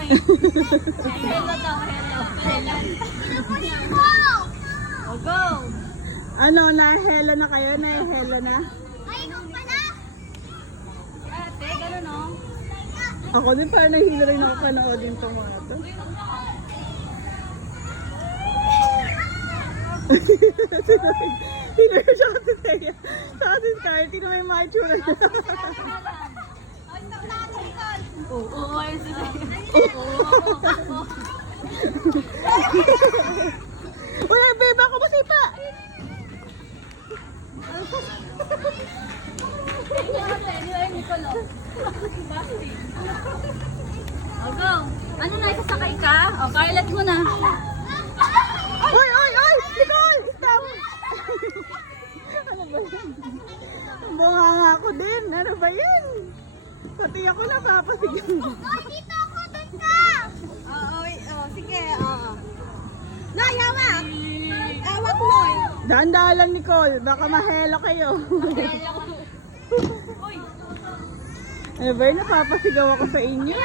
eh. Hello daw, hello. O, go! Ano, na-hello na kayo? Na-hello na? Ate, gano'n o. Ako din parang nahihilo rin ako panoodin itong mga to. Hilo siya kasi Teya. Sa atin, Carty, na may mga itsura niya. Oo, ayun sila. Uy, beba ko masipa! O, go! Ano na, isasakay ka? O, pilot mo na. Uy, uy, uy! Nicole! Stop! Ano ba yan? Bunga nga ako din. Ano ba yan? Pati ako napapasigaw. Dito ako, doon ka! Oo, sige, oo. Nayawak! Awak mo eh. Dahan-dahan lang, Nicole. Baka mahelo kayo. Uy! Ano ba yun? Napapasigaw ako sa inyo.